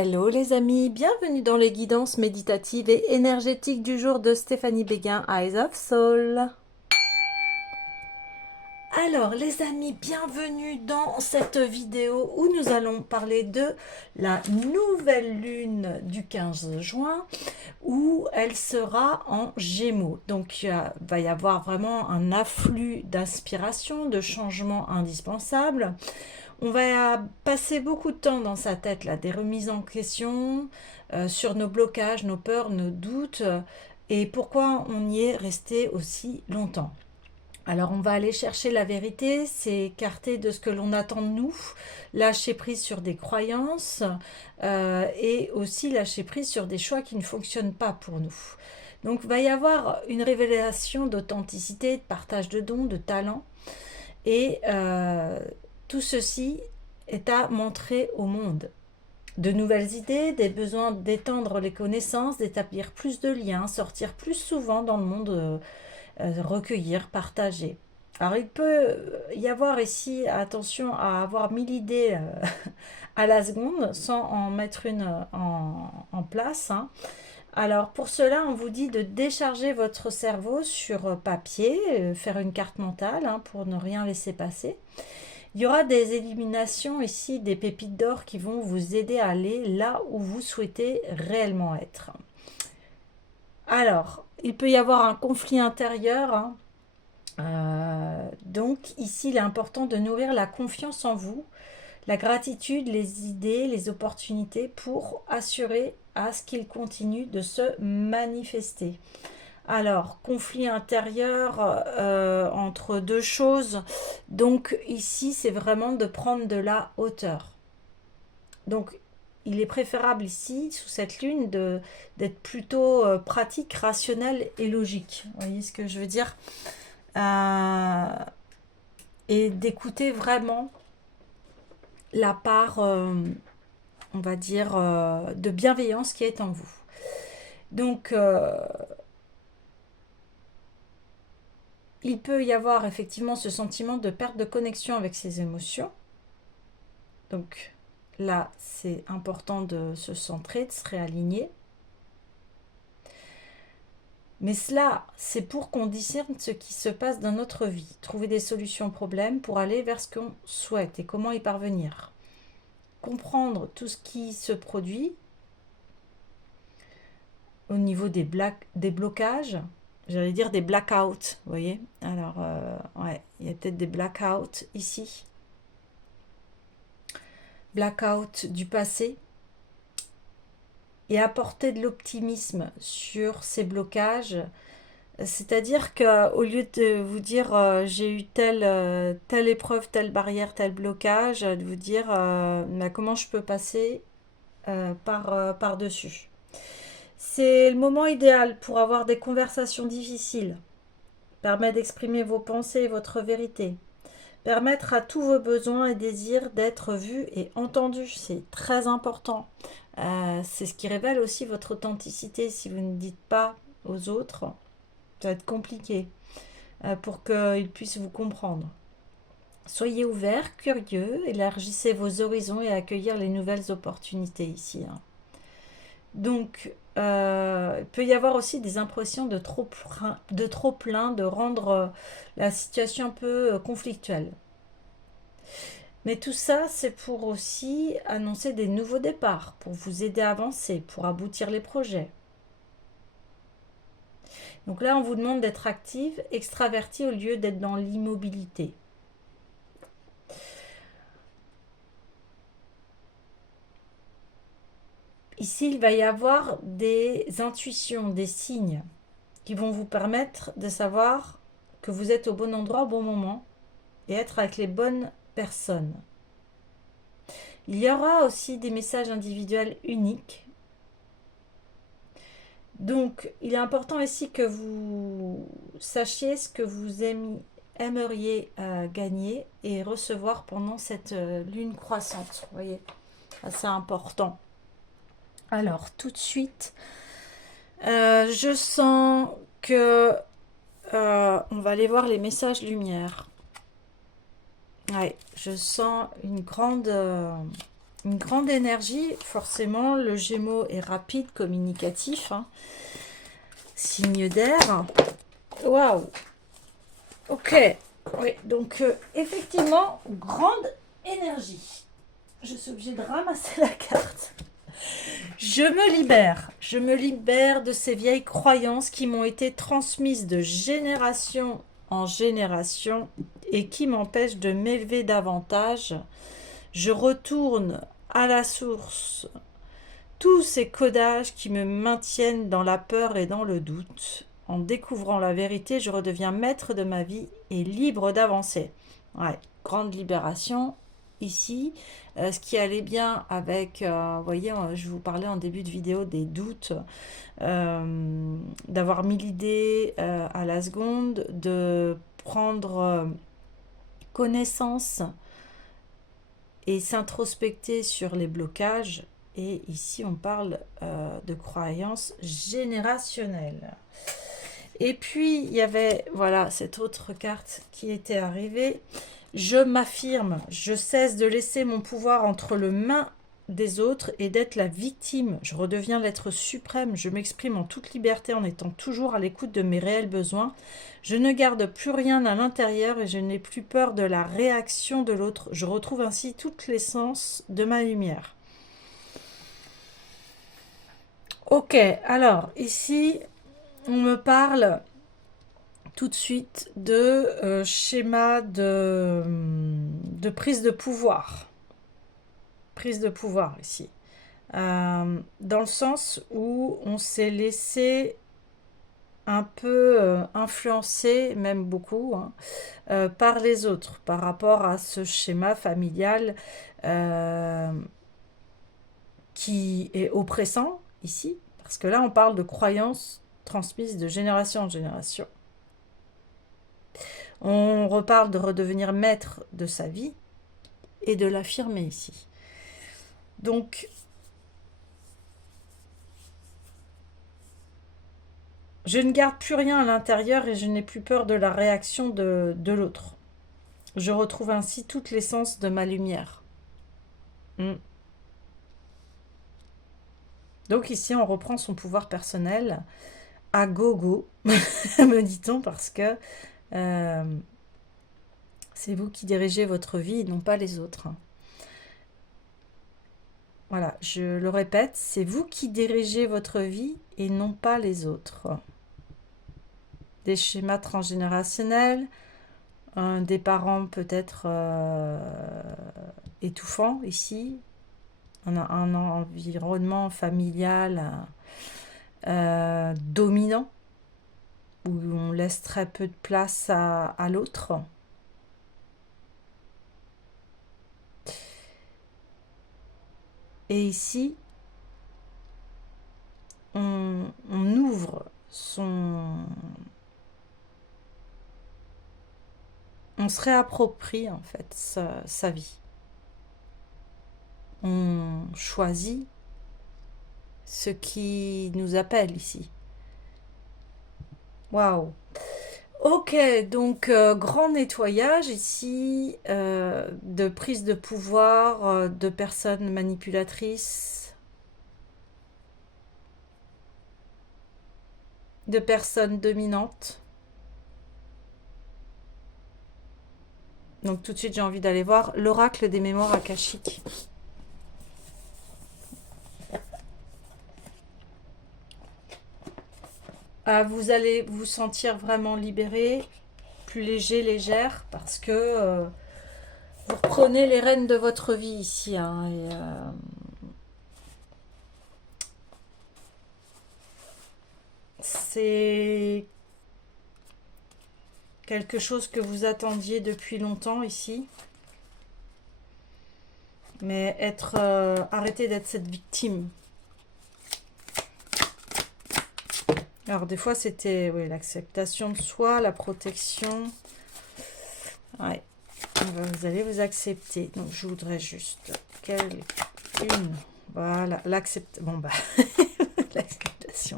Hello les amis, bienvenue dans les guidances méditatives et énergétiques du jour de Stéphanie Béguin, Eyes of Soul. Alors les amis, bienvenue dans cette vidéo où nous allons parler de la nouvelle lune du 15 juin où elle sera en Gémeaux. Donc il va y avoir vraiment un afflux d'inspiration, de changements indispensables. On va passer beaucoup de temps dans sa tête, là, des remises en question sur nos blocages, nos peurs, nos doutes et pourquoi on y est resté aussi longtemps. Alors on va aller chercher la vérité, s'écarter de ce que l'on attend de nous, lâcher prise sur des croyances et aussi lâcher prise sur des choix qui ne fonctionnent pas pour nous. Donc il va y avoir une révélation d'authenticité, de partage de dons, de talents et tout ceci est à montrer au monde. De nouvelles idées, des besoins d'étendre les connaissances, d'établir plus de liens, sortir plus souvent dans le monde, recueillir, partager. Alors il peut y avoir ici, attention à avoir 1000 idées à la seconde sans en mettre une en place. Hein. Alors pour cela, on vous dit de décharger votre cerveau sur papier, faire une carte mentale hein, pour ne rien laisser passer. Il y aura des éliminations ici, des pépites d'or qui vont vous aider à aller là où vous souhaitez réellement être. Alors, il peut y avoir un conflit intérieur. Hein. Donc ici, il est important de nourrir la confiance en vous, la gratitude, les idées, les opportunités pour assurer à ce qu'il continue de se manifester. Alors, conflit intérieur entre deux choses. Donc ici, c'est vraiment de prendre de la hauteur. Donc, il est préférable ici, sous cette lune, d'être plutôt pratique, rationnel et logique. Vous voyez ce que je veux dire et d'écouter vraiment la part, on va dire, de bienveillance qui est en vous. Donc, il peut y avoir effectivement ce sentiment de perte de connexion avec ses émotions. Donc là, c'est important de se centrer, de se réaligner. Mais cela, c'est pour qu'on discerne ce qui se passe dans notre vie, trouver des solutions aux problèmes pour aller vers ce qu'on souhaite et comment y parvenir. Comprendre tout ce qui se produit au niveau des blocages, j'allais dire des blackouts, vous voyez. Alors, ouais, il y a peut-être des blackouts ici. Blackout du passé. Et apporter de l'optimisme sur ces blocages. C'est-à-dire qu'au lieu de vous dire j'ai eu telle épreuve, telle barrière, tel blocage, de vous dire comment je peux passer par-dessus. C'est le moment idéal pour avoir des conversations difficiles. Permet d'exprimer vos pensées et votre vérité. Permettre à tous vos besoins et désirs d'être vus et entendus. C'est très important. C'est ce qui révèle aussi votre authenticité. Si vous ne dites pas aux autres, ça va être compliqué pour qu'ils puissent vous comprendre. Soyez ouverts, curieux, élargissez vos horizons et accueillir les nouvelles opportunités ici. Hein. Donc, il peut y avoir aussi des impressions de trop plein, de rendre la situation un peu conflictuelle. Mais tout ça, c'est pour aussi annoncer des nouveaux départs, pour vous aider à avancer, pour aboutir les projets. Donc là, on vous demande d'être active, extraverti au lieu d'être dans l'immobilité. Ici, il va y avoir des intuitions, des signes qui vont vous permettre de savoir que vous êtes au bon endroit au bon moment et être avec les bonnes personnes. Il y aura aussi des messages individuels uniques. Donc, il est important ici que vous sachiez ce que vous aimeriez gagner et recevoir pendant cette lune croissante. Vous voyez, c'est important. Alors, tout de suite, je sens que on va aller voir les messages lumière. Ouais, je sens une grande Une grande énergie, forcément, le Gémeaux est rapide, communicatif, hein. Signe d'air. Waouh. Ok. Oui, donc effectivement, grande énergie. Je suis obligée de ramasser la carte. Je me libère de ces vieilles croyances qui m'ont été transmises de génération en génération et qui m'empêchent de m'élever davantage. Je retourne à la source tous ces codages qui me maintiennent dans la peur et dans le doute. En découvrant la vérité, je redeviens maître de ma vie et libre d'avancer. Ouais, grande libération ici. Ce qui allait bien avec, vous voyez, je vous parlais en début de vidéo des doutes, d'avoir mis l'idée à la seconde, de prendre connaissance et s'introspecter sur les blocages. Et ici, on parle de croyances générationnelles. Et puis, il y avait, voilà, cette autre carte qui était arrivée. Je m'affirme, je cesse de laisser mon pouvoir entre les mains des autres et d'être la victime. Je redeviens l'être suprême. Je m'exprime en toute liberté en étant toujours à l'écoute de mes réels besoins. Je ne garde plus rien à l'intérieur et je n'ai plus peur de la réaction de l'autre. Je retrouve ainsi toute l'essence de ma lumière. Ok, alors ici, on me parle tout de suite de schéma de prise de pouvoir. Prise de pouvoir ici. Dans le sens où on s'est laissé un peu influencer, même beaucoup, hein, par les autres, par rapport à ce schéma familial qui est oppressant ici, parce que là on parle de croyances transmises de génération en génération. On reparle de redevenir maître de sa vie et de l'affirmer ici. Donc, je ne garde plus rien à l'intérieur et je n'ai plus peur de la réaction de l'autre. Je retrouve ainsi toute l'essence de ma lumière. Donc ici, on reprend son pouvoir personnel à gogo, me dit-on, parce que c'est vous qui dirigez votre vie et non pas les autres. Voilà, je le répète, c'est vous qui dirigez votre vie et non pas les autres. Des schémas transgénérationnels, des parents peut-être étouffants ici, un environnement familial dominant, où on laisse très peu de place à l'autre. Et ici, on ouvre on se réapproprie en fait sa vie. On choisit ce qui nous appelle ici. Waouh! Ok, donc grand nettoyage ici, de prise de pouvoir, de personnes manipulatrices, de personnes dominantes. Donc tout de suite j'ai envie d'aller voir l'oracle des mémoires akashiques. Vous allez vous sentir vraiment libéré, plus léger, légère, parce que vous reprenez les rênes de votre vie ici. Hein, et, c'est quelque chose que vous attendiez depuis longtemps ici. Mais arrêtez d'être cette victime. Alors des fois c'était l'acceptation de soi, la protection. Ouais. Vous allez vous accepter. Donc je voudrais juste voilà, l'acceptation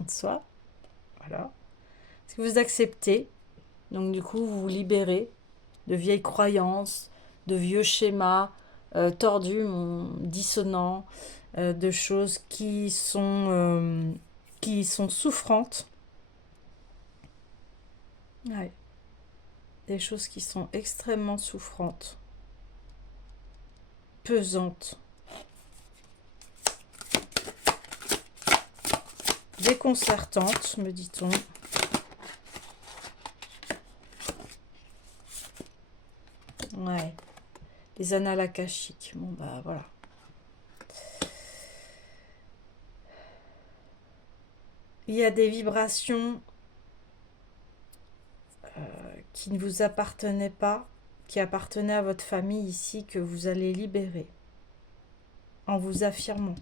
de soi. Voilà. Est-ce que vous acceptez? Donc du coup vous vous libérez de vieilles croyances, de vieux schémas, tordus, dissonants, de choses qui sont souffrantes. Ouais. Des choses qui sont extrêmement souffrantes, pesantes, déconcertantes, me dit-on. Ouais. Les annales akashiques. Bon, bah voilà. Il y a des vibrations qui ne vous appartenaient pas, qui appartenaient à votre famille ici, que vous allez libérer en vous affirmant.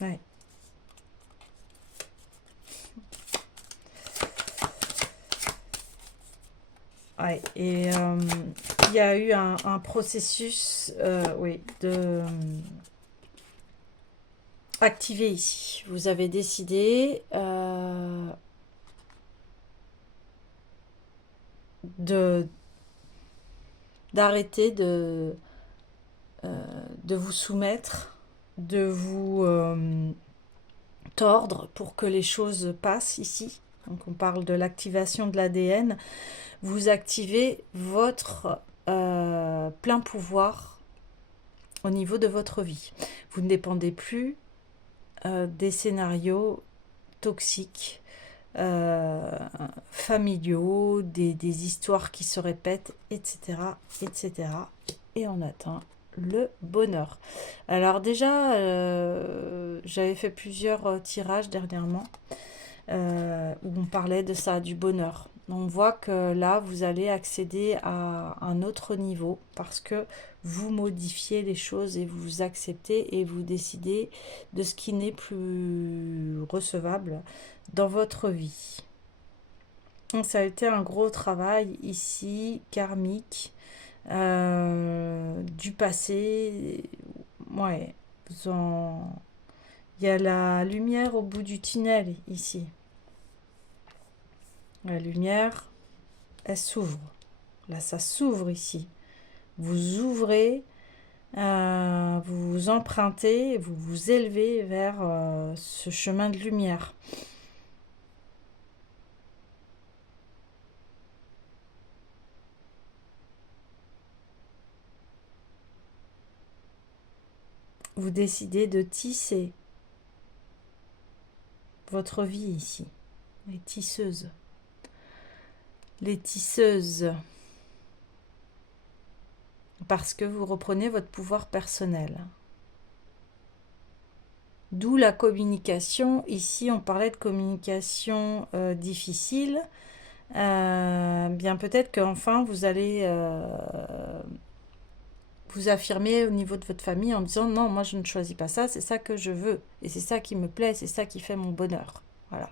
Ouais. Ouais. Et il y a eu un processus oui, de activer ici. Vous avez décidé d'arrêter de vous soumettre, de vous tordre pour que les choses passent ici. Donc on parle de l'activation de l'ADN. Vous activez votre plein pouvoir au niveau de votre vie. Vous ne dépendez plus des scénarios toxiques, familiaux, des histoires qui se répètent, etc., etc. Et on atteint le bonheur. Alors déjà, j'avais fait plusieurs tirages dernièrement où on parlait de ça, du bonheur. On voit que là, vous allez accéder à un autre niveau parce que vous modifiez les choses et vous acceptez et vous décidez de ce qui n'est plus recevable dans votre vie. Donc, ça a été un gros travail ici, karmique, du passé. Ouais, il y a la lumière au bout du tunnel ici. La lumière, elle s'ouvre. Là, ça s'ouvre ici. Vous ouvrez, vous vous empruntez, vous vous élevez vers ce chemin de lumière. Vous décidez de tisser votre vie ici. Les tisseuses. Les tisseuses. Parce que vous reprenez votre pouvoir personnel. D'où la communication. Ici, on parlait de communication difficile. Bien peut-être qu'enfin, vous allez vous affirmer au niveau de votre famille en disant non, moi je ne choisis pas ça, c'est ça que je veux. Et c'est ça qui me plaît, c'est ça qui fait mon bonheur. Voilà.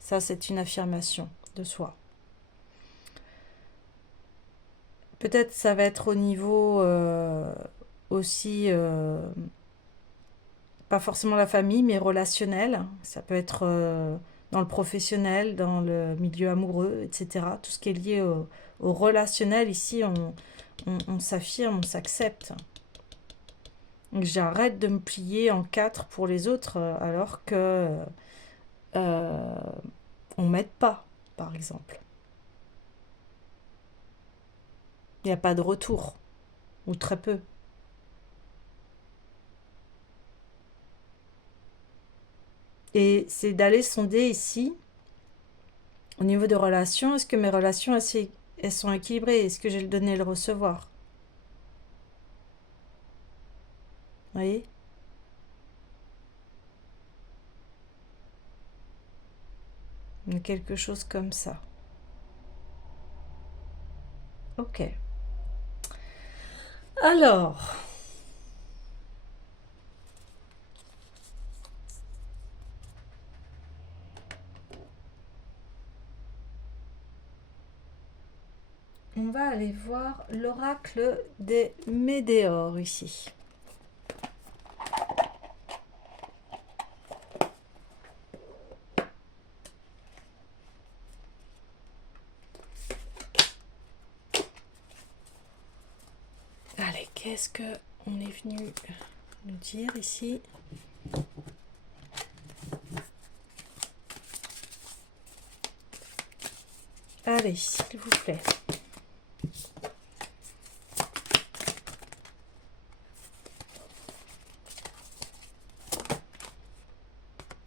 Ça, c'est une affirmation de soi. Peut-être ça va être au niveau aussi, pas forcément la famille, mais relationnel. Ça peut être dans le professionnel, dans le milieu amoureux, etc. Tout ce qui est lié au relationnel, ici, on s'affirme, on s'accepte. J'arrête de me plier en quatre pour les autres alors que on m'aide pas, par exemple. Il n'y a pas de retour, ou très peu. Et c'est d'aller sonder ici, au niveau des relations, est-ce que mes relations, elles sont équilibrées? Est-ce que j'ai le donner et le recevoir? Vous voyez? Quelque chose comme ça. Ok. Alors, on va aller voir l'oracle des Médéores ici. qu'est-ce que on est venu nous dire ici? Allez, s'il vous plaît.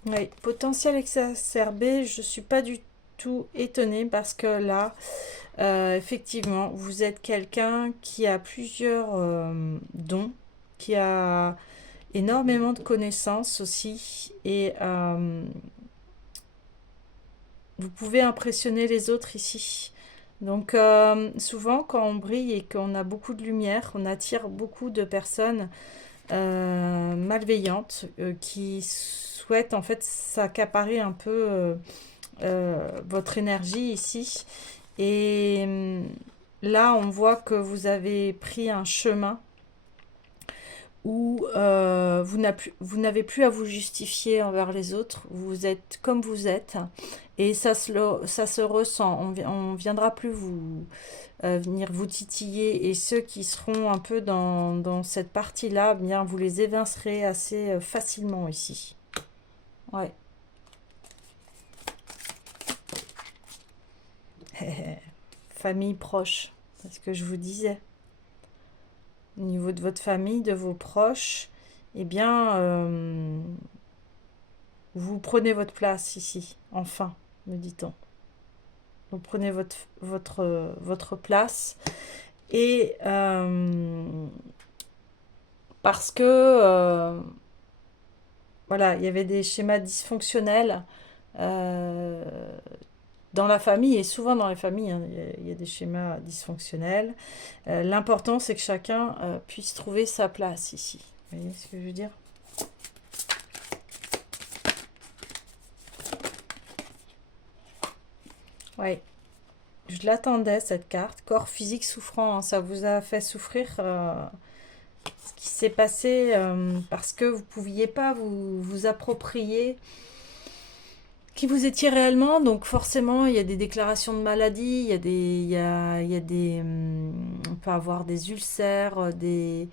Oui, potentiel exacerbé, je ne suis pas du tout étonnée parce que là, effectivement, vous êtes quelqu'un qui a plusieurs dons, qui a énormément de connaissances aussi et vous pouvez impressionner les autres ici. Donc souvent quand on brille et qu'on a beaucoup de lumière, on attire beaucoup de personnes malveillantes qui souhaitent en fait s'accaparer un peu votre énergie ici. Et là on voit que vous avez pris un chemin où vous n'avez plus à vous justifier envers les autres, vous êtes comme vous êtes, et ça se ressent, on viendra plus venir vous titiller, et ceux qui seront un peu dans cette partie-là, bien vous les évincerez assez facilement ici. Ouais. Famille proche, c'est ce que je vous disais. Au niveau de votre famille, de vos proches, eh bien, vous prenez votre place ici, enfin, me dit-on. Vous prenez votre place et parce que voilà, il y avait des schémas dysfonctionnels dans la famille, et souvent dans les familles, hein, il y a des schémas dysfonctionnels. L'important, c'est que chacun puisse trouver sa place ici. Vous voyez ce que je veux dire? Oui, je l'attendais cette carte. Corps physique souffrant, hein, ça vous a fait souffrir ce qui s'est passé parce que vous ne pouviez pas vous approprier qui vous étiez réellement. Donc forcément, il y a des déclarations de maladie, il y a des, on peut avoir des ulcères, je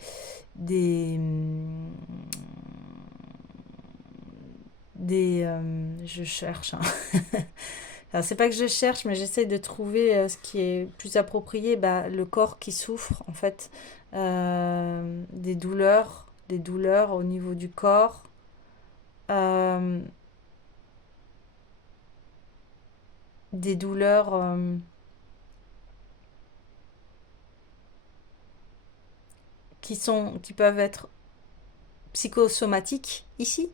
cherche, hein. Alors, c'est pas que je cherche, mais j'essaye de trouver ce qui est plus approprié. Bah, le corps qui souffre, en fait, des douleurs au niveau du corps. euh, des douleurs qui peuvent être psychosomatiques ici,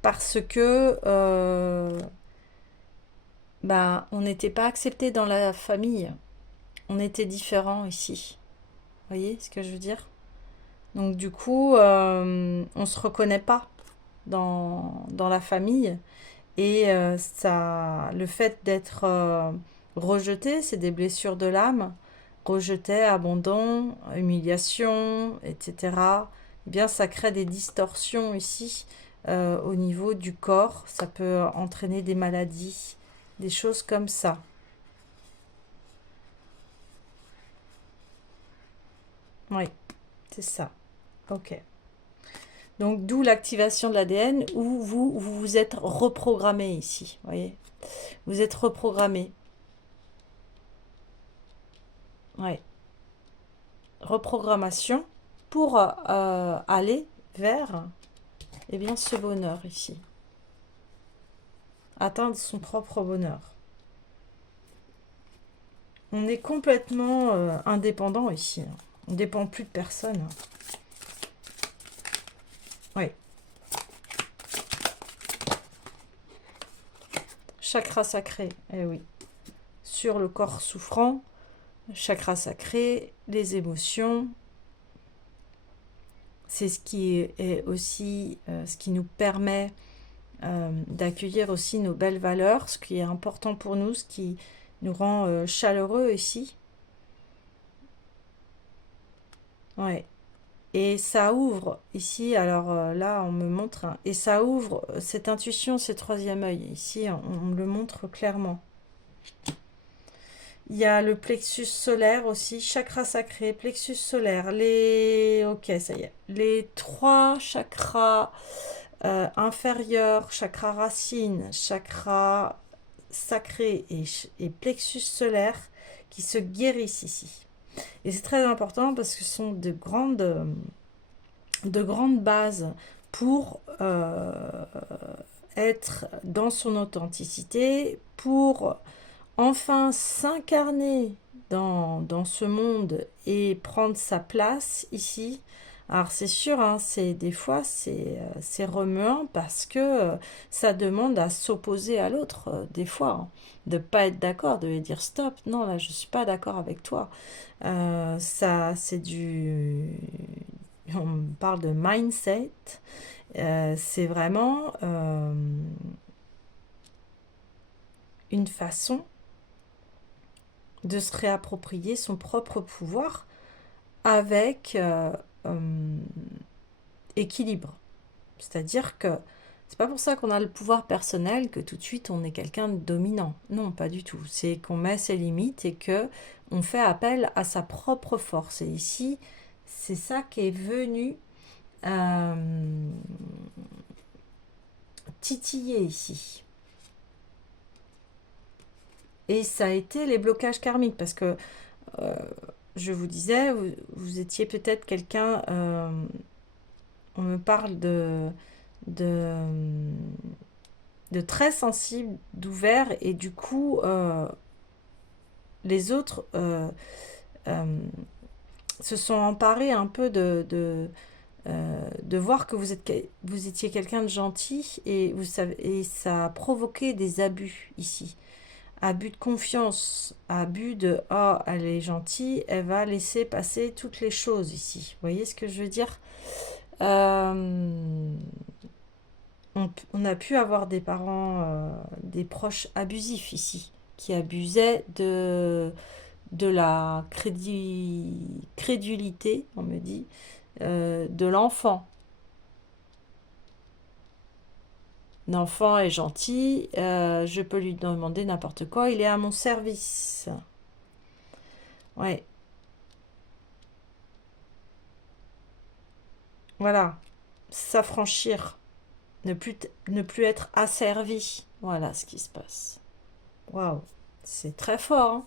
parce que bah, on n'était pas accepté dans la famille, on était différents ici. Vous voyez ce que je veux dire? Donc du coup, on se reconnaît pas dans la famille, et le fait d'être rejeté, c'est des blessures de l'âme, rejeté, abandon, humiliation, etc. Eh bien, ça crée des distorsions ici au niveau du corps. Ça peut entraîner des maladies, des choses comme ça. Oui, c'est ça. Ok. Donc, d'où l'activation de l'ADN où vous vous êtes reprogrammé ici. Vous voyez? Vous êtes reprogrammé. Ouais. Reprogrammation pour aller vers eh bien, ce bonheur ici. Atteindre son propre bonheur. On est complètement indépendant ici. On ne dépend plus de personne. Oui. Chakra sacré, eh oui. Sur le corps souffrant, chakra sacré, les émotions. C'est ce qui est aussi ce qui nous permet d'accueillir aussi nos belles valeurs, ce qui est important pour nous, ce qui nous rend chaleureux ici. Ouais. Et ça ouvre ici, alors là on me montre, hein, et ça ouvre cette intuition, ce troisième œil. Ici on le montre clairement. Il y a le plexus solaire aussi, chakra sacré, plexus solaire, les... Ok, ça y est. Les 3 chakras inférieurs, chakra racine, chakra sacré et plexus solaire qui se guérissent ici. Et c'est très important parce que ce sont de grandes bases pour être dans son authenticité, pour enfin s'incarner dans ce monde et prendre sa place ici. Alors c'est sûr, hein, des fois c'est remuant parce que ça demande à s'opposer à l'autre, des fois, hein, de pas être d'accord, de lui dire stop, non là je suis pas d'accord avec toi. Ça c'est on parle de mindset, c'est vraiment une façon de se réapproprier son propre pouvoir avec équilibre. C'est-à-dire que c'est pas pour ça qu'on a le pouvoir personnel que tout de suite on est quelqu'un de dominant. Non, pas du tout. C'est qu'on met ses limites et que on fait appel à sa propre force. Et ici, c'est ça qui est venu titiller ici. Et ça a été les blocages karmiques parce que je vous disais, vous étiez peut-être quelqu'un, on me parle de très sensible, d'ouvert, et du coup, les autres se sont emparés un peu de voir que vous étiez quelqu'un de gentil, et, et ça a provoqué des abus ici. Abus de confiance, abus de oh, elle est gentille, elle va laisser passer toutes les choses ici. Vous voyez ce que je veux dire? On a pu avoir des parents, des proches abusifs ici, qui abusaient de la crédulité, on me dit, de l'enfant. L'enfant est gentil, je peux lui demander n'importe quoi, il est à mon service. Ouais. Voilà. S'affranchir. Ne plus être asservi. Voilà ce qui se passe. Waouh. C'est très fort, hein.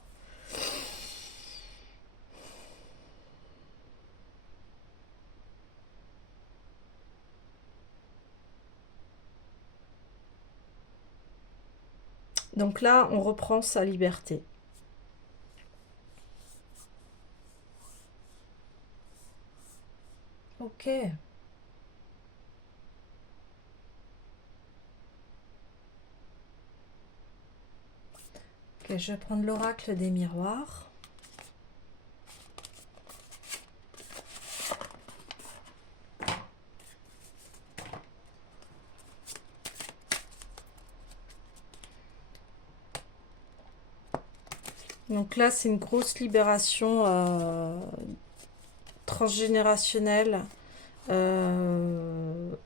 Donc là, on reprend sa liberté. Ok. Ok, je vais prendre l'oracle des miroirs. Donc là, c'est une grosse libération transgénérationnelle.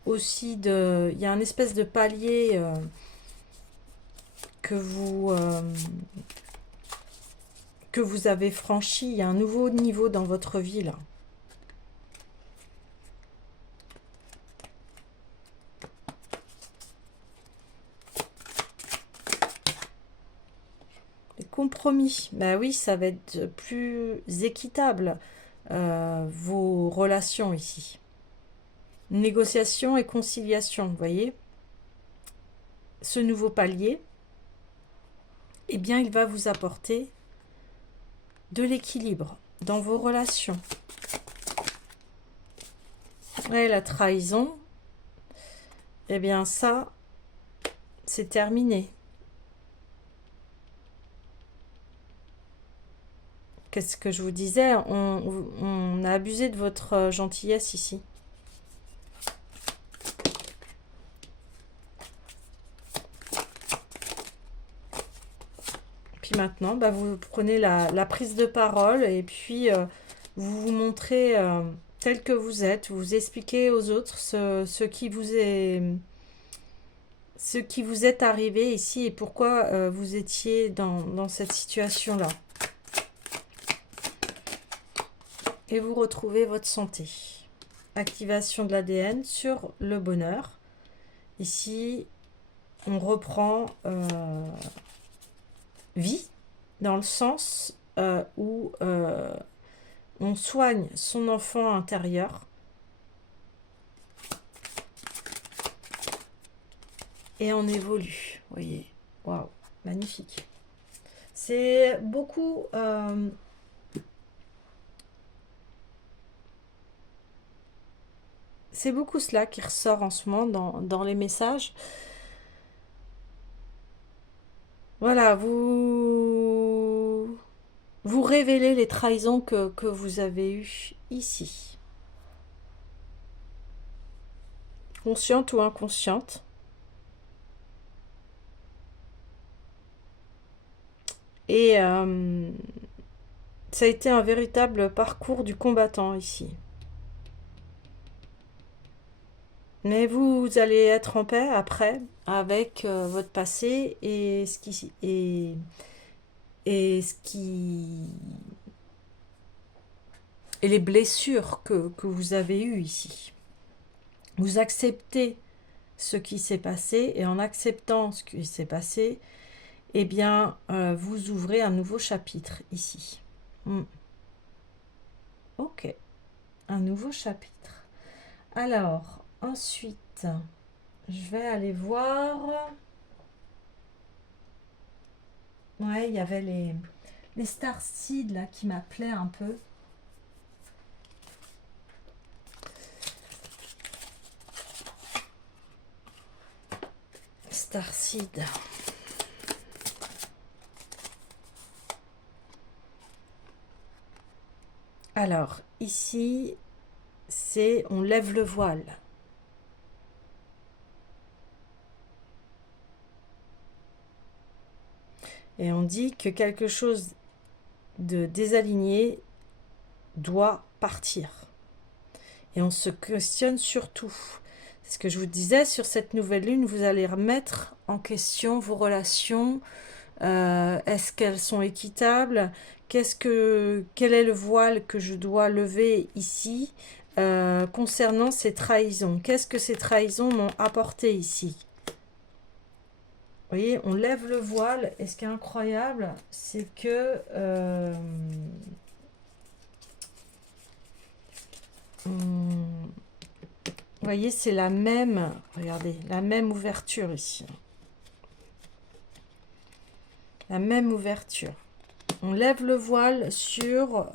Aussi, il y a un espèce de palier que vous avez franchi. Il y a un nouveau niveau dans votre vie, là. Les compromis. Ben oui, ça va être plus équitable, vos relations ici. Négociation et conciliation, vous voyez. Ce nouveau palier, eh bien, il va vous apporter de l'équilibre dans vos relations. Et la trahison, eh bien ça, c'est terminé. Qu'est-ce que je vous disais? On a abusé de votre gentillesse ici. Puis maintenant, bah, vous prenez la prise de parole et puis vous vous montrez tel que vous êtes. Vous expliquez aux autres ce qui vous est arrivé ici et pourquoi vous étiez dans cette situation-là. et vous retrouvez votre santé. Activation de l'ADN sur le bonheur. Ici, on reprend vie, dans le sens où on soigne son enfant intérieur. Et on évolue, vous voyez. Waouh, magnifique. C'est beaucoup... c'est beaucoup cela qui ressort en ce moment dans les messages. Voilà, vous révélez les trahisons que vous avez eues ici. Consciente ou inconsciente. Et ça a été un véritable parcours du combattant ici. Mais vous allez être en paix après avec votre passé et ce qui et les blessures que vous avez eues ici. Vous acceptez ce qui s'est passé et en acceptant ce qui s'est passé, eh bien, vous ouvrez un nouveau chapitre ici. Ok, un nouveau chapitre. Alors, ensuite, je vais aller voir. Ouais, il y avait les starseeds là qui m'appelaient un peu. Starseed. Alors, ici, c'est on lève le voile. Et on dit que quelque chose de désaligné doit partir. Et on se questionne surtout. C'est ce que je vous disais, sur cette nouvelle lune, vous allez remettre en question vos relations. Est-ce qu'elles sont équitables? Quel est le voile que je dois lever ici concernant ces trahisons? Qu'est-ce que ces trahisons m'ont apporté ici? Vous voyez, on lève le voile, et ce qui est incroyable, c'est que vous voyez, c'est la même, regardez, la même ouverture ici. La même ouverture. On lève le voile sur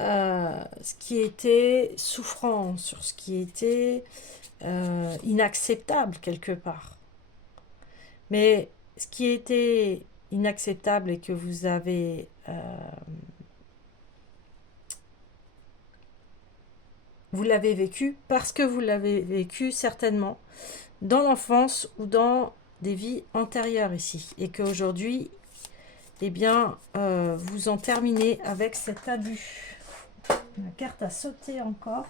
ce qui était souffrant, sur ce qui était inacceptable quelque part. Mais ce qui était inacceptable et que vous avez vous l'avez vécu parce que vous l'avez vécu certainement dans l'enfance ou dans des vies antérieures ici. Et qu'aujourd'hui, eh bien, vous en terminez avec cet abus. La carte a sauté encore.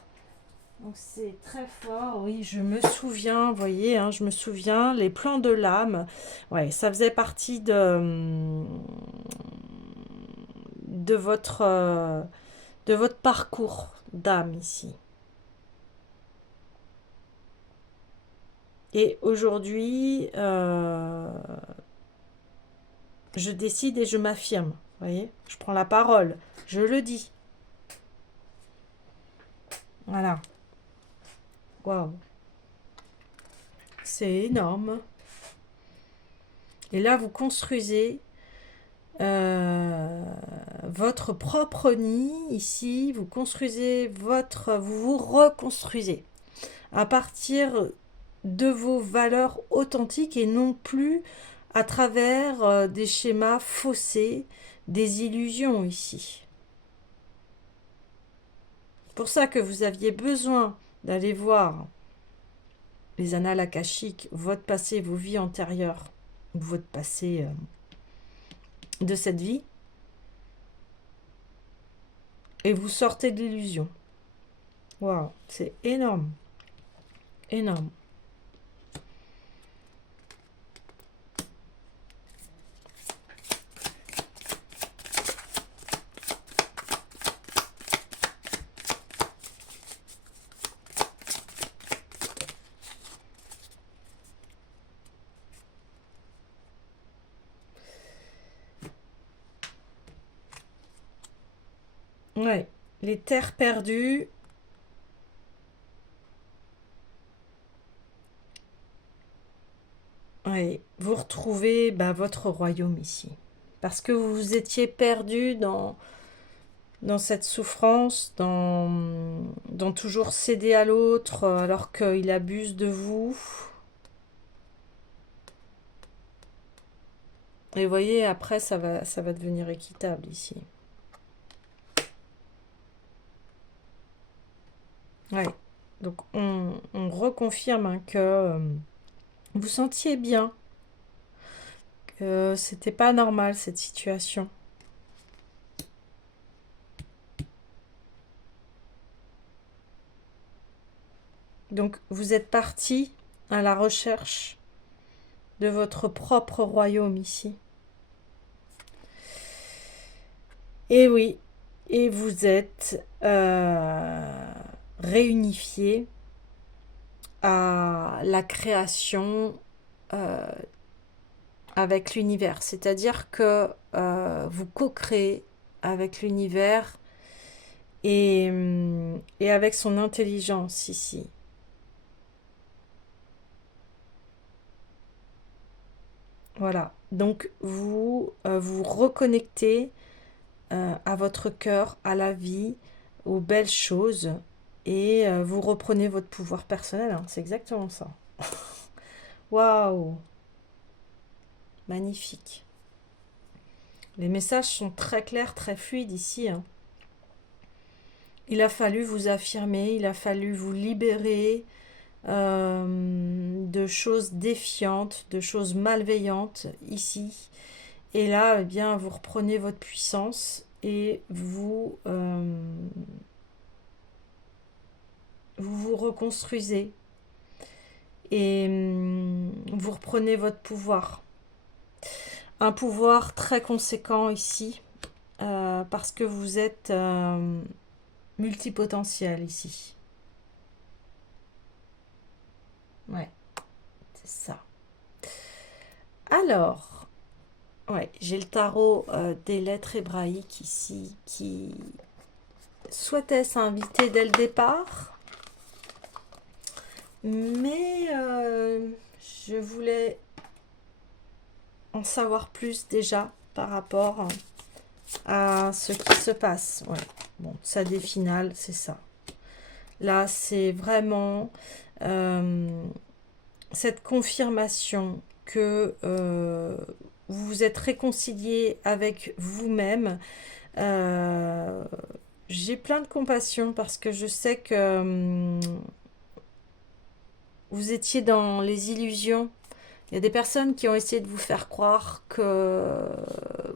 Donc c'est très fort, oui, je me souviens, vous voyez, hein, je me souviens, les plans de l'âme, ouais, ça faisait partie de votre parcours d'âme ici. Et aujourd'hui, je décide et je m'affirme, vous voyez, je prends la parole, je le dis. Voilà. Waouh. C'est énorme. Et là, vous construisez votre propre nid ici. Vous construisez vous vous reconstruisez à partir de vos valeurs authentiques et non plus à travers des schémas faussés, des illusions ici. C'est pour ça que vous aviez besoin d'aller voir les annales akashiques, votre passé, vos vies antérieures, votre passé de cette vie, et vous sortez de l'illusion. Waouh, c'est énorme. Énorme. Ouais, les terres perdues. Ouais, vous retrouvez votre royaume ici. Parce que vous vous étiez perdu dans cette souffrance, dans toujours céder à l'autre alors qu'il abuse de vous. Et vous voyez, après, ça va devenir équitable ici. Ouais. Donc, on reconfirme hein, que vous sentiez bien, que c'était pas normal cette situation. Donc, vous êtes parti à la recherche de votre propre royaume ici. Et oui, et vous êtes réunifié à la création euh, avec l'univers. C'est-à-dire que vous co-créez avec l'univers et avec son intelligence ici. Voilà. Donc vous vous reconnectez à votre cœur, à la vie, aux belles choses et vous reprenez votre pouvoir personnel. Hein. C'est exactement ça. Waouh! Magnifique. Les messages sont très clairs, très fluides ici. Hein. Il a fallu vous affirmer, il a fallu vous libérer de choses défiantes, de choses malveillantes ici. Et là, eh bien, vous reprenez votre puissance et vous vous reconstruisez et vous reprenez votre pouvoir. Un pouvoir très conséquent ici parce que vous êtes multipotentiel ici. Ouais, c'est ça. Alors, ouais, j'ai le tarot des lettres hébraïques ici qui souhaitait s'inviter dès le départ, mais je voulais en savoir plus déjà par rapport à ce qui se passe. Ouais. Bon, ça des finales, c'est ça. Là, c'est vraiment cette confirmation que vous vous êtes réconcilié avec vous-même. Euh, j'ai plein de compassion parce que je sais que vous étiez dans les illusions. Il y a des personnes qui ont essayé de vous faire croire que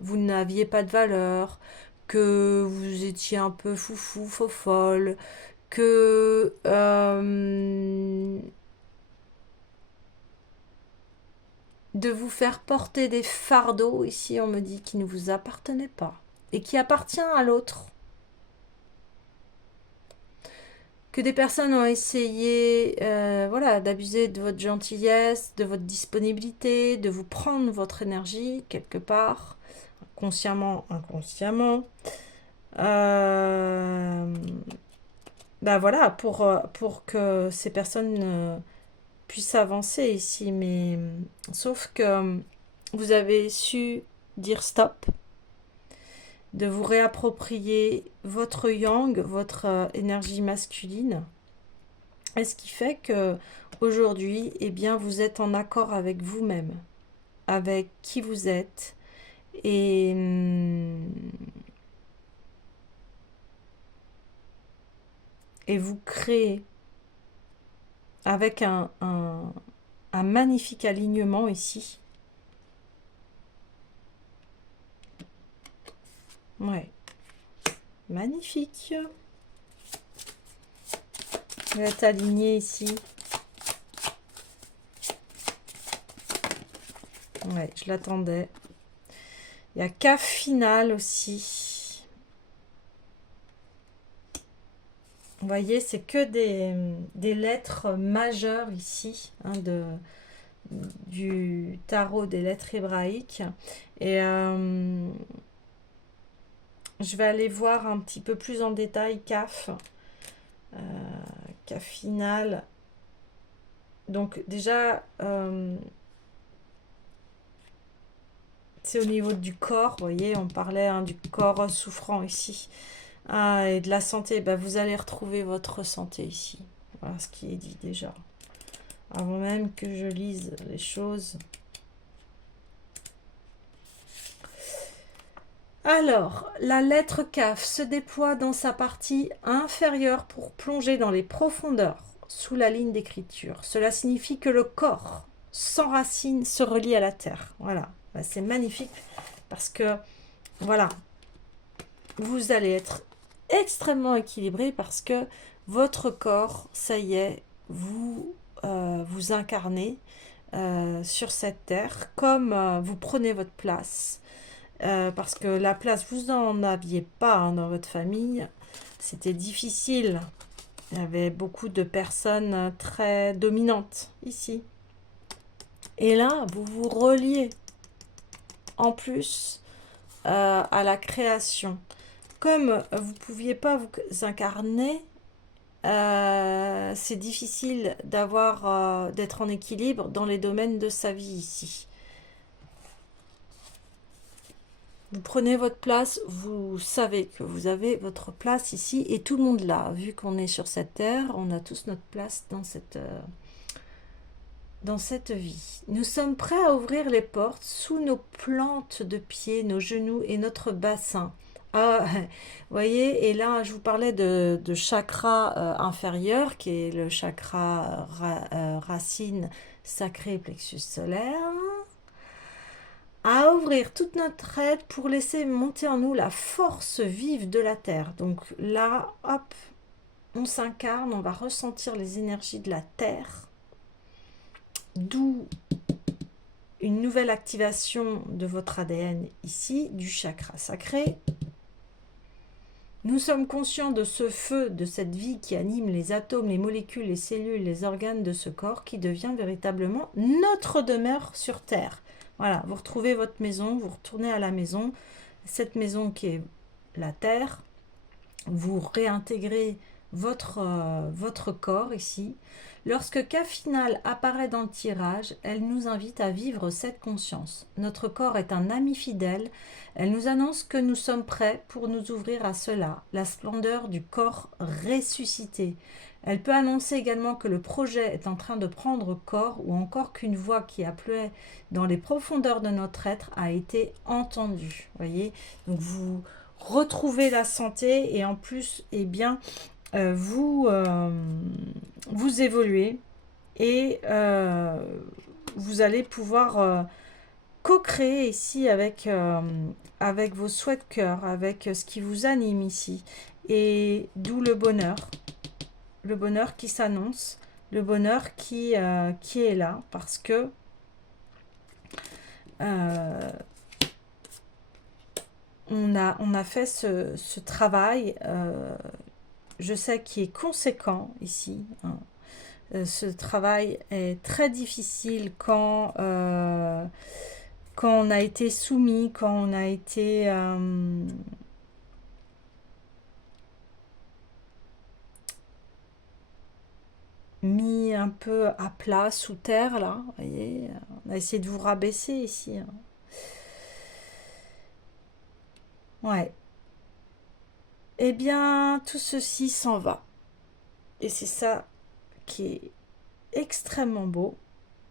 vous n'aviez pas de valeur, que vous étiez un peu foufou, faux folle, que de vous faire porter des fardeaux, ici on me dit, qui ne vous appartenaient pas et qui appartient à l'autre. Que des personnes ont essayé voilà, d'abuser de votre gentillesse, de votre disponibilité, de vous prendre votre énergie quelque part, consciemment, inconsciemment. Voilà, pour que ces personnes puissent avancer ici. Mais sauf que vous avez su dire stop, de vous réapproprier votre yang, votre énergie masculine. Et ce qui fait que aujourd'hui, eh bien, vous êtes en accord avec vous-même, avec qui vous êtes, et vous créez avec un magnifique alignement ici. Ouais, magnifique. Vous êtes aligné ici. Ouais, je l'attendais. Il y a CAF final aussi. Vous voyez, c'est que des lettres majeures ici, hein, du tarot des lettres hébraïques. Et Je vais aller voir un petit peu plus en détail CAF. CAF final. Donc déjà, c'est au niveau du corps. Vous voyez, on parlait hein, du corps souffrant ici. Ah, et de la santé. Ben, vous allez retrouver votre santé ici. Voilà ce qui est dit déjà. Avant même que je lise les choses. Alors, la lettre CAF se déploie dans sa partie inférieure pour plonger dans les profondeurs sous la ligne d'écriture. Cela signifie que le corps sans racines se relie à la terre. Voilà, ben, c'est magnifique parce que, voilà, vous allez être extrêmement équilibré parce que votre corps, ça y est, vous vous incarnez sur cette terre comme vous prenez votre place. Parce que la place, vous n'en aviez pas hein, dans votre famille. C'était difficile. Il y avait beaucoup de personnes très dominantes ici. Et là, vous vous reliez en plus à la création. Comme vous ne pouviez pas vous incarner, c'est difficile d'être en équilibre dans les domaines de sa vie ici. Vous prenez votre place, vous savez que vous avez votre place ici et tout le monde l'a. Vu qu'on est sur cette terre, on a tous notre place dans cette vie. Nous sommes prêts à ouvrir les portes sous nos plantes de pieds, nos genoux et notre bassin. Ah, vous voyez, et là, je vous parlais de chakra inférieur, qui est le chakra racine sacré plexus solaire. À ouvrir toute notre aide pour laisser monter en nous la force vive de la terre. Donc là, hop, on s'incarne, on va ressentir les énergies de la terre, d'où une nouvelle activation de votre ADN ici, du chakra sacré. Nous sommes conscients de ce feu, de cette vie qui anime les atomes, les molécules, les cellules, les organes de ce corps qui devient véritablement notre demeure sur Terre. Voilà, vous retrouvez votre maison, vous retournez à la maison, cette maison qui est la Terre, vous réintégrez votre corps ici. Lorsque K final apparaît dans le tirage, elle nous invite à vivre cette conscience. Notre corps est un ami fidèle. Elle nous annonce que nous sommes prêts pour nous ouvrir à cela, la splendeur du corps ressuscité. Elle peut annoncer également que le projet est en train de prendre corps ou encore qu'une voix qui appelait dans les profondeurs de notre être a été entendue. Voyez, donc vous retrouvez la santé et en plus, eh bien, vous évoluez et vous allez pouvoir co-créer ici avec vos souhaits de cœur, avec ce qui vous anime ici. Et d'où le bonheur qui s'annonce, le bonheur qui est là, parce que on a fait ce travail, je sais qui est conséquent ici, hein. Ce travail est très difficile quand on a été soumis, quand on a été mis un peu à plat, sous terre, là. Vous voyez, on a essayé de vous rabaisser ici, hein. Ouais. Eh bien, tout ceci s'en va. Et c'est ça qui est extrêmement beau.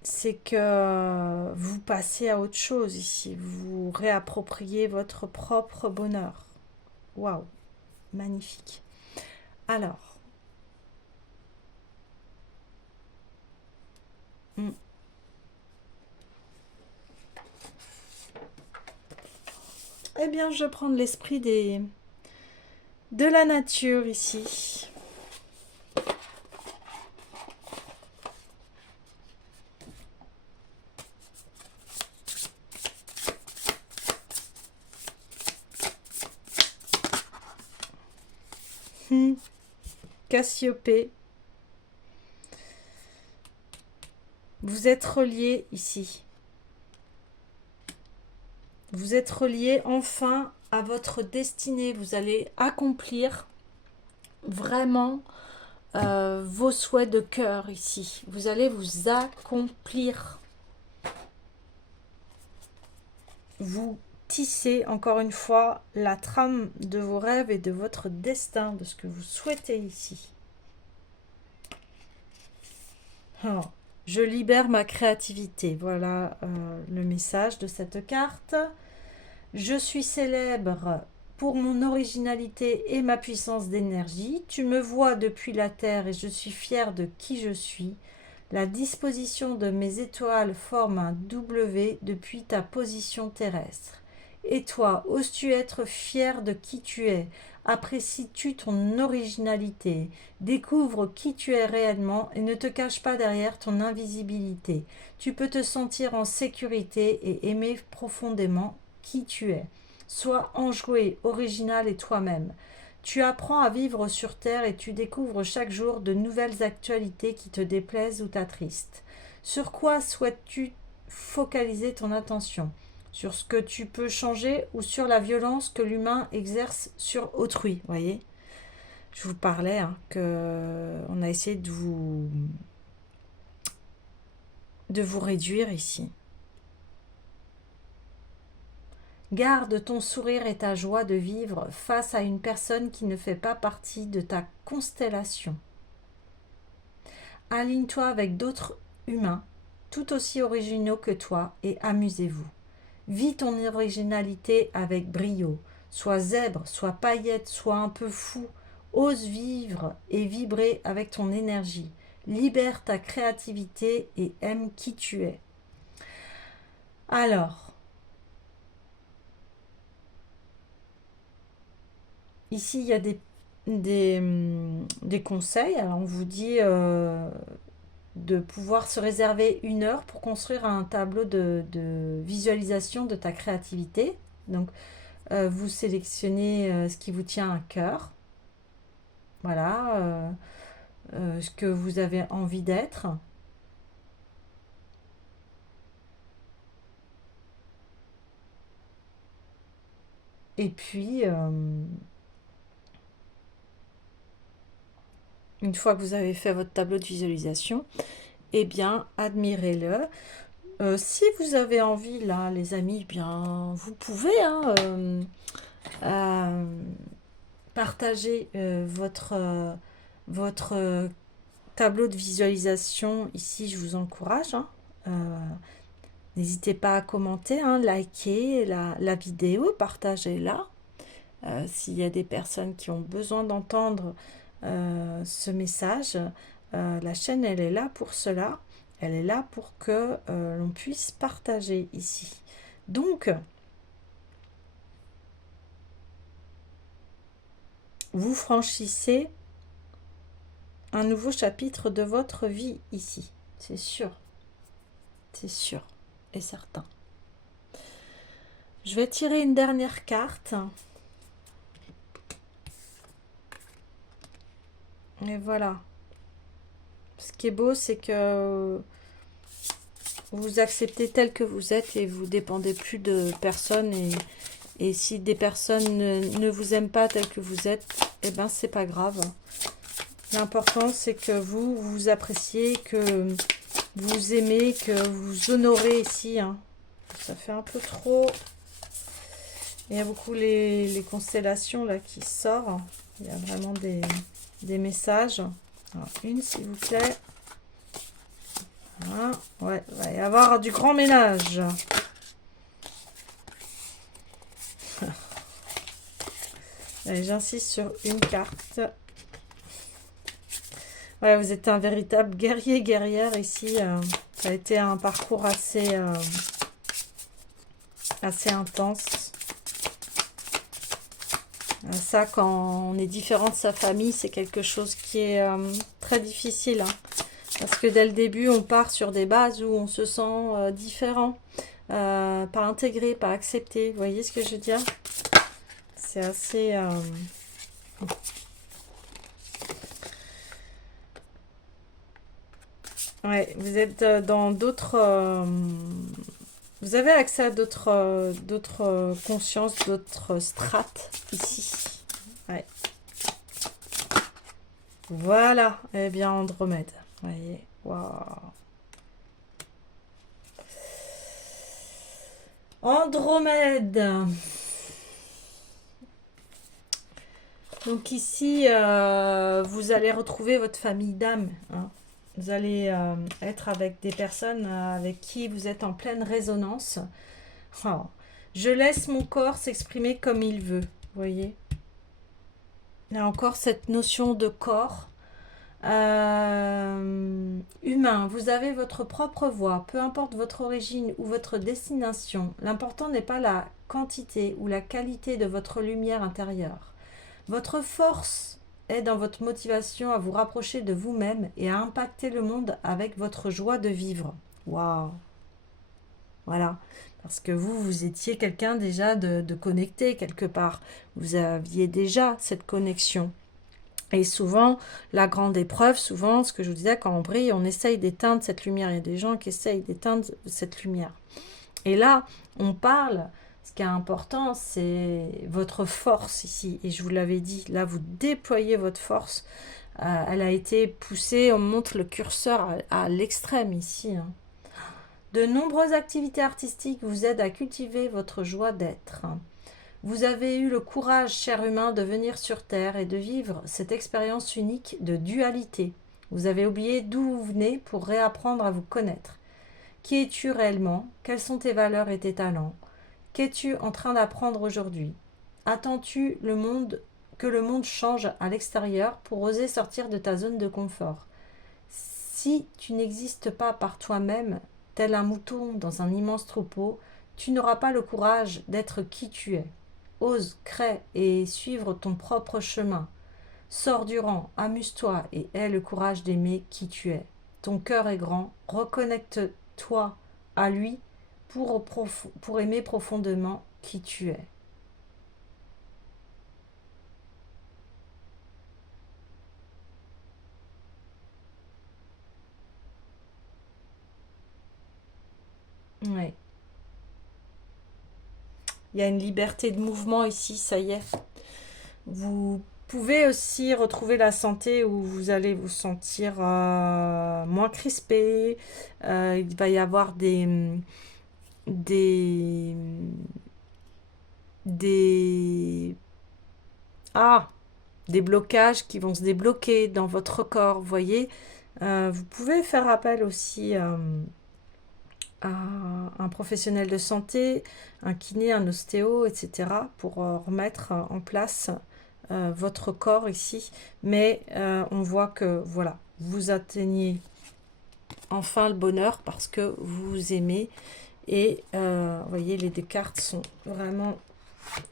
C'est que vous passez à autre chose ici. Vous réappropriez votre propre bonheur. Waouh, magnifique. Alors, eh bien, je vais prendre l'esprit de la nature ici. Cassiopée. Vous êtes reliés ici. Vous êtes reliés enfin à votre destinée. Vous allez accomplir vraiment vos souhaits de cœur ici. Vous allez vous accomplir. Vous tissez encore une fois la trame de vos rêves et de votre destin, de ce que vous souhaitez ici. Oh, je libère ma créativité. Voilà le message de cette carte. Je suis célèbre pour mon originalité et ma puissance d'énergie. Tu me vois depuis la terre et je suis fière de qui je suis. La disposition de mes étoiles forme un W depuis ta position terrestre. Et toi, oses-tu être fier de qui tu es? Apprécies-tu ton originalité? Découvre qui tu es réellement et ne te cache pas derrière ton invisibilité. Tu peux te sentir en sécurité et aimer profondément qui tu es. Sois enjoué, original et toi-même. Tu apprends à vivre sur Terre et tu découvres chaque jour de nouvelles actualités qui te déplaisent ou t'attristent. Sur quoi souhaites-tu focaliser ton attention? Sur ce que tu peux changer ou sur la violence que l'humain exerce sur autrui, voyez? Je vous parlais on a essayé de vous réduire ici. Garde ton sourire et ta joie de vivre face à une personne qui ne fait pas partie de ta constellation. Aligne-toi avec d'autres humains, tout aussi originaux que toi, et amusez-vous. Vis ton originalité avec brio. Sois zèbre, sois paillette, sois un peu fou. Ose vivre et vibrer avec ton énergie. Libère ta créativité et aime qui tu es. Alors, ici, il y a des conseils. Alors, on vous dit de pouvoir se réserver 1 heure pour construire un tableau de visualisation de ta créativité. Donc, vous sélectionnez ce qui vous tient à cœur. Voilà, ce que vous avez envie d'être. Et puis, une fois que vous avez fait votre tableau de visualisation, eh bien, admirez-le. Si vous avez envie, là, les amis, eh bien, vous pouvez partager votre tableau de visualisation. Ici, je vous encourage. N'hésitez pas à commenter, liker la vidéo, partagez-la. S'il y a des personnes qui ont besoin d'entendre ce message, la chaîne, elle est là pour cela. Elle est là pour que l'on puisse partager ici. Donc, vous franchissez un nouveau chapitre de votre vie ici. C'est sûr. C'est sûr et certain. Je vais tirer une dernière carte. Et voilà. Ce qui est beau, c'est que vous acceptez tel que vous êtes et vous dépendez plus de personne. Et si des personnes ne vous aiment pas tel que vous êtes, eh ben c'est pas grave. L'important, c'est que vous vous appréciez, que vous aimez, que vous honorez ici. Ça fait un peu trop. Il y a beaucoup les constellations là qui sortent. Il y a vraiment des messages. Alors, une, s'il vous plaît. Voilà. Ouais, il va y avoir du grand ménage. Allez, j'insiste sur une carte. Ouais, vous êtes un véritable guerrier, guerrière ici. Ça a été un parcours assez intense. Ça, quand on est différent de sa famille, c'est quelque chose qui est très difficile. Parce que dès le début, on part sur des bases où on se sent différent, pas intégré, pas accepté. Vous voyez ce que je veux dire? C'est assez... Ouais, vous êtes dans d'autres Vous avez accès à d'autres consciences, d'autres strates ici. Ouais. Voilà. Eh bien, Andromède. Vous voyez. Waouh. Andromède. Donc ici, vous allez retrouver votre famille d'âme. Hein. Vous allez être avec des personnes avec qui vous êtes en pleine résonance. Oh. Je laisse mon corps s'exprimer comme il veut. Vous voyez? Il y a encore cette notion de corps. Humain, vous avez votre propre voix, peu importe votre origine ou votre destination. L'important n'est pas la quantité ou la qualité de votre lumière intérieure. Votre force est dans votre motivation à vous rapprocher de vous-même et à impacter le monde avec votre joie de vivre. Waouh! Voilà. Parce que vous étiez quelqu'un déjà de connecté quelque part. Vous aviez déjà cette connexion. Et souvent, la grande épreuve, souvent, ce que je vous disais, quand on brille, on essaye d'éteindre cette lumière. Il y a des gens qui essayent d'éteindre cette lumière. Et là, on parle, ce qui est important, c'est votre force ici. Et je vous l'avais dit, là, vous déployez votre force. Elle a été poussée, on montre le curseur à l'extrême ici. Hein. De nombreuses activités artistiques vous aident à cultiver votre joie d'être. Vous avez eu le courage, cher humain, de venir sur Terre et de vivre cette expérience unique de dualité. Vous avez oublié d'où vous venez pour réapprendre à vous connaître. Qui es-tu réellement? Quelles sont tes valeurs et tes talents? Qu'es-tu en train d'apprendre aujourd'hui? Attends-tu que le monde change à l'extérieur pour oser sortir de ta zone de confort? Si tu n'existes pas par toi-même, tel un mouton dans un immense troupeau, tu n'auras pas le courage d'être qui tu es. Ose, crée et suivre ton propre chemin. Sors du rang, amuse-toi et aie le courage d'aimer qui tu es. Ton cœur est grand, reconnecte-toi à lui pour aimer profondément qui tu es. Ouais. Il y a une liberté de mouvement ici, ça y est. Vous pouvez aussi retrouver la santé où vous allez vous sentir moins crispé. Il va y avoir des, des, des blocages qui vont se débloquer dans votre corps, vous voyez. Vous pouvez faire appel aussi à un professionnel de santé, un kiné, un ostéo, etc. pour remettre en place votre corps ici. Mais on voit que voilà, vous atteignez enfin le bonheur parce que vous vous aimez. Et vous voyez, les deux cartes sont vraiment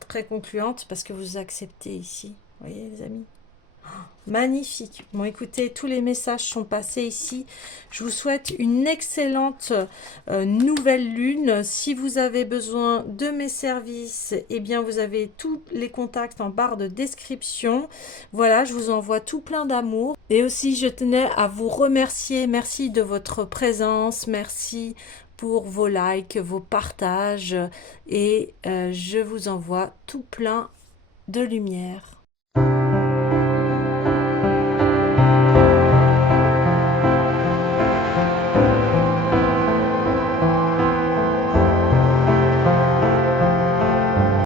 très concluantes parce que vous acceptez ici. Vous voyez les amis? Magnifique. Bon, écoutez, tous les messages sont passés ici. Je vous souhaite une excellente nouvelle lune. Si vous avez besoin de mes services, eh bien, vous avez tous les contacts en barre de description. Voilà, je vous envoie tout plein d'amour. Et aussi, je tenais à vous remercier. Merci de votre présence. Merci pour vos likes, vos partages. Et je vous envoie tout plein de lumière.